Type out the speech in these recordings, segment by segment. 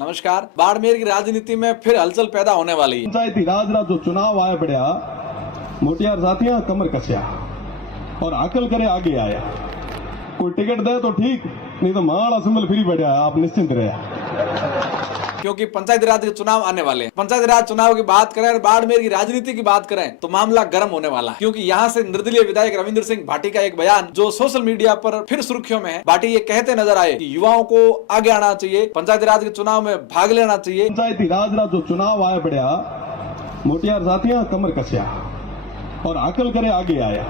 नमस्कार। बाड़मेर की राजनीति में फिर हलचल पैदा होने वाली है। पंचायती राज रा जो चुनाव आया पड़ा मोटियार साथियां कमर कसया और आकल करे आगे आया। कोई टिकट दे तो ठीक, नहीं तो महाड़ा सिंबल फ्री बढ़िया, आप निश्चिंत रहे। क्योंकि पंचायती राज के चुनाव आने वाले हैं। पंचायती राज चुनाव की बात करें और बाड़मेर की राजनीति की बात करें तो मामला गर्म होने वाला है, क्योंकि यहाँ से निर्दलीय विधायक रविंद्र सिंह भाटी का एक बयान जो सोशल मीडिया पर फिर सुर्खियों में है। भाटी ये कहते नजर आए कि युवाओं को आगे आना चाहिए, पंचायती राज के चुनाव में भाग लेना चाहिए। पंचायती राज रा जो चुनाव आया पड़ा मोटियार साथियां कमर कसया और आकल करे आगे आया।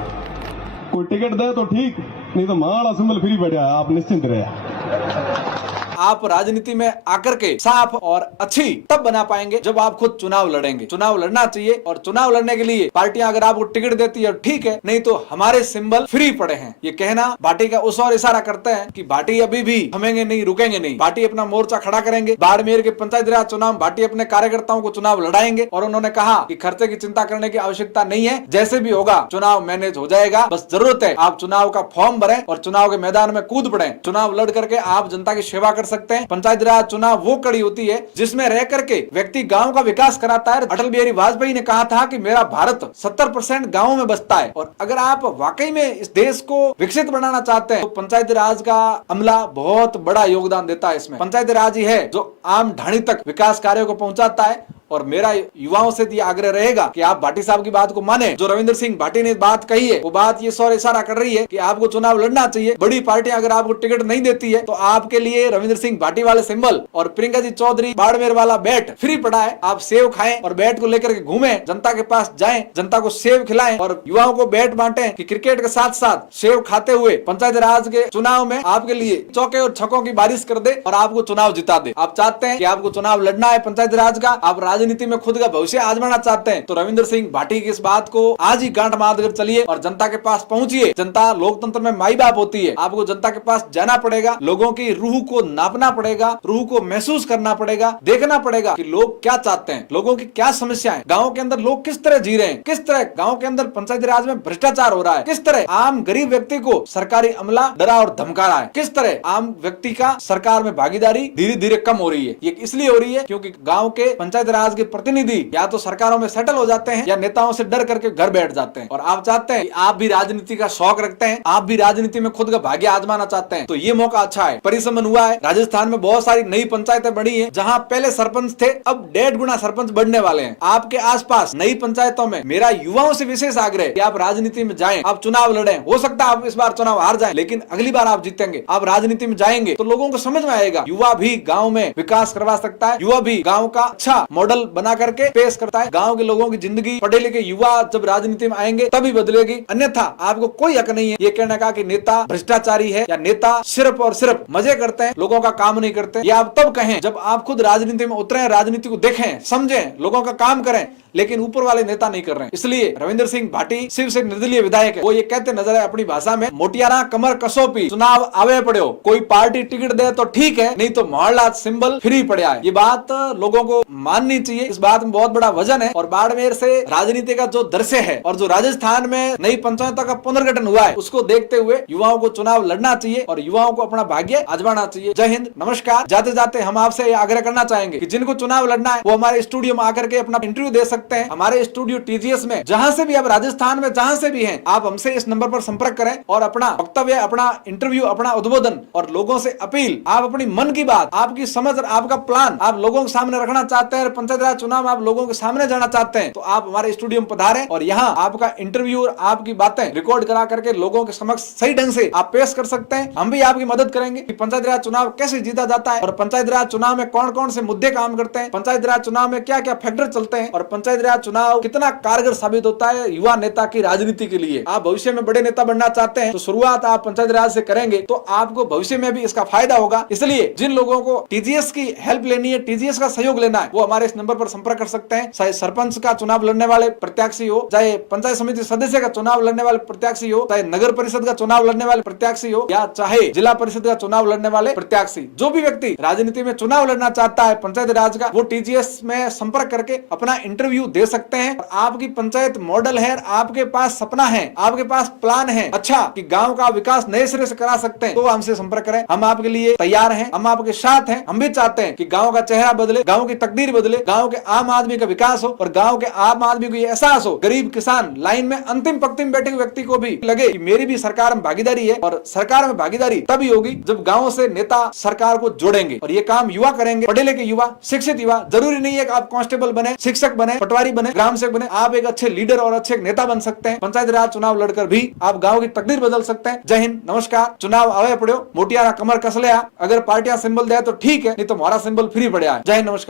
कोई टिकट दे तो ठीक, नहीं तो महाड़ा सिंबल फ्री बढ़िया, आप निश्चिंत रहे। आप राजनीति में आकर के साफ और अच्छी तब बना पाएंगे जब आप खुद चुनाव लड़ेंगे। चुनाव लड़ना चाहिए और चुनाव लड़ने के लिए पार्टियां अगर आपको टिकट देती है ठीक है, नहीं तो हमारे सिंबल फ्री पड़े हैं। ये कहना भाटी का उस और इशारा करते हैं कि भाटी अभी भी थमेंगे नहीं, रुकेंगे नहीं। भाटी अपना मोर्चा खड़ा करेंगे। बाड़मेर के पंचायती राज चुनाव भाटी अपने कार्यकर्ताओं को चुनाव लड़ाएंगे और उन्होंने कहा कि खर्चे की चिंता करने की आवश्यकता नहीं है, जैसे भी होगा चुनाव मैनेज हो जाएगा। बस जरूरत है आप चुनाव का फॉर्म भरें और चुनाव के मैदान में कूद पड़े। चुनाव लड़ करके आप जनता की सेवा कर सकते हैं। पंचायती राज चुनाव वो कड़ी होती है जिसमें रह करके व्यक्ति गांव का विकास कराता है। अटल बिहारी वाजपेयी ने कहा था कि मेरा भारत 70% गांवों में बसता है, और अगर आप वाकई में इस देश को विकसित बनाना चाहते हैं तो पंचायती राज का अमला बहुत बड़ा योगदान देता है। इसमें पंचायती राज ही है जो आम ढाणी तक विकास कार्यों को पहुंचाता है। और मेरा युवाओं से ये आग्रह रहेगा कि आप भाटी साहब की बात को माने। जो रविंद्र सिंह भाटी ने बात कही है वो बात ये सौर इशारा कर रही है कि आपको चुनाव लड़ना चाहिए। बड़ी पार्टियां अगर आपको टिकट नहीं देती है तो आपके लिए रविंद्र सिंह भाटी वाले सिंबल और प्रियंका जी चौधरी बाड़मेर वाला बैट फ्री पड़ा है। आप सेव खाएं और बैट को लेकर के घूमें, जनता के पास जाएं, जनता को सेव खिलाएं और युवाओं को बैट बांटें कि क्रिकेट के साथ साथ सेव खाते हुए पंचायत राज के चुनाव में आपके लिए चौके और छक्कों की बारिश कर दे और आपको चुनाव जिता दे। आप चाहते हैं कि आपको चुनाव लड़ना है पंचायत राज का, आप राजनीति में खुद का भविष्य आजमाना चाहते हैं तो रविंद्र सिंह भाटी की इस बात को आज ही गांठ बांध कर चलिए और जनता के पास पहुंचिए। जनता लोकतंत्र में माई बाप होती है। आपको जनता के पास जाना पड़ेगा, लोगों की रूह को नापना पड़ेगा, रूह को महसूस करना पड़ेगा, देखना पड़ेगा कि लोग क्या चाहते हैं, लोगों की क्या समस्याएं, गाँव के अंदर लोग किस तरह जी रहे हैं, किस तरह गाँव के अंदर पंचायती राज में भ्रष्टाचार हो रहा है, किस तरह आम गरीब व्यक्ति को सरकारी अमला डरा और धमका रहा है, किस तरह आम व्यक्ति का सरकार में भागीदारी धीरे धीरे कम हो रही है। ये इसलिए हो रही है क्योंकि गाँव के पंचायत राज के प्रतिनिधि या तो सरकारों में सेटल हो जाते हैं या नेताओं से डर करके घर बैठ जाते हैं। और आप चाहते हैं, आप भी राजनीति का शौक रखते हैं, आप भी राजनीति में खुद का भाग्य आजमाना चाहते हैं तो ये मौका अच्छा है। परिसमन हुआ है, राजस्थान में बहुत सारी नई पंचायतें बनी है। जहां पहले सरपंच थे अब 1.5 गुना सरपंच बढ़ने वाले हैं। आपके आसपास नई पंचायतों में मेरा युवाओं से विशेष आग्रह कि आप राजनीति में जाएं, आप चुनाव लड़ें। हो सकता है आप इस बार चुनाव हार जाएं, लेकिन अगली बार आप जीतेंगे। आप राजनीति में जाएंगे तो लोगों को समझ में आएगा युवा भी गाँव में विकास करवा सकता है, युवा भी गाँव का अच्छा मॉडल बना करके पेश करता है। गाँव के लोगों की जिंदगी, पढ़े लिखे युवा जब राजनीति में आएंगे तभी बदलेगी, अन्यथा आपको कोई हक नहीं है ये कहने का कि नेता भ्रष्टाचारी है या नेता सिर्फ और सिर्फ मजे करते हैं, लोगों का काम नहीं करते। ये आप तब कहें जब आप खुद राजनीति में उतरे, राजनीति को देखें, समझें, लोगों का काम करें, लेकिन ऊपर वाले नेता नहीं कर रहे हैं। इसलिए रविंद्र सिंह भाटी शिव से निर्दलीय विधायक है, वो ये कहते नजर आए अपनी भाषा में, मोटियारा कमर कसोपी चुनाव आवे पड़े, कोई पार्टी टिकट दे तो ठीक है, नहीं तो मोहल्ला सिंबल फ्री पड़ा है। ये बात लोगों को माननी चाहिए। इस बात में बहुत बड़ा वजन है। और बाड़मेर से राजनीति का जो दृश्य है और जो राजस्थान में नई पंचायतों का पुनर्गठन हुआ है उसको देखते हुए युवाओं को चुनाव लड़ना चाहिए और युवाओं को अपना भाग्य आजमाना चाहिए। जय हिंद, नमस्कार। जाते जाते हम आपसे आग्रह करना चाहेंगे कि जिनको चुनाव लड़ना है वो हमारे स्टूडियो में आकर के अपना इंटरव्यू दे सकते हैं। हमारे स्टूडियो टीजीएस में जहां से भी आप राजस्थान में जहां से भी हैं, आप हमसे इस नंबर पर संपर्क करें और अपना वक्तव्य, अपना इंटरव्यू, अपना उद्बोधन और लोगों से अपील, आप अपनी मन की बात, आपकी समझ, आपका प्लान आप लोगों के सामने रखना चाहते हैं, पंचायत राज चुनाव आप लोगों के सामने जाना चाहते हैं तो आप हमारे स्टूडियो में पधारें और यहाँ आपका इंटरव्यू और आपकी बातें रिकॉर्ड करा करके लोगों के समक्ष सही ढंग से आप पेश कर सकते हैं। हम भी आपकी मदद करेंगे कि पंचायत राज चुनाव कैसे जीता जाता है और पंचायत राज चुनाव में कौन कौन से मुद्दे काम करते हैं, पंचायत राज चुनाव में क्या क्या फैक्टर चलते हैं और पंचायत राज चुनाव कितना कारगर साबित होता है युवा नेता की राजनीति के लिए। आप भविष्य में बड़े नेता बनना चाहते हैं तो शुरुआत आप पंचायत राज से करेंगे तो आपको भविष्य में भी इसका फायदा होगा। इसलिए जिन लोगों को टीजीएस की हेल्प लेनी है, टीजीएस का सहयोग लेना है, वो हमारे इस नंबर पर संपर्क कर सकते हैं। चाहे सरपंच का चुनाव लड़ने वाले प्रत्याशी हो, चाहे पंचायत समिति सदस्य का चुनाव लड़ने वाले प्रत्याशी हो, चाहे नगर परिषद का चुनाव लड़ने वाले प्रत्याशी हो, या चाहे जिला परिषद का चुनाव लड़ने वाले प्रत्याशी, जो भी व्यक्ति राजनीति में चुनाव लड़ना चाहता है पंचायत राज का, वो टीजीएस में संपर्क करके अपना इंटरव्यू दे सकते हैं। आपकी पंचायत मॉडल है, आपके पास सपना है, आपके पास प्लान है अच्छा कि गांव का विकास नए सिरे से करा सकते हैं, तो हमसे संपर्क करें। हम आपके लिए तैयार हैं, हम आपके साथ हैं। हम भी चाहते हैं कि गांव का चेहरा बदले, गांव की तकदीर बदले, गांव के आम आदमी का विकास हो और गांव के आम आदमी को ये एहसास हो, गरीब किसान लाइन में अंतिम पंक्ति में बैठे व्यक्ति को भी लगे कि मेरी भी सरकार में भागीदारी है। और सरकार में भागीदारी तभी होगी जब गांव से नेता सरकार को जोड़ेंगे, और ये काम युवा करेंगे, पढ़े लिखे युवा, शिक्षित युवा। जरूरी नहीं है कि आप कांस्टेबल बने, शिक्षक बने, पटवारी बने, ग्राम सेवक बने, आप एक अच्छे लीडर और अच्छे नेता बन सकते हैं। पंचायत राज चुनाव लड़कर भी आप गांव की तकदीर बदल सकते हैं। जय हिंद, नमस्कार। चुनाव आवे पड़ो, मोटियारा कमर कस लिया। अगर पार्टियां सिंबल दे तो ठीक है, नहीं तो हमारा सिंबल फ्री पड़ा है। जय हिंद, नमस्कार।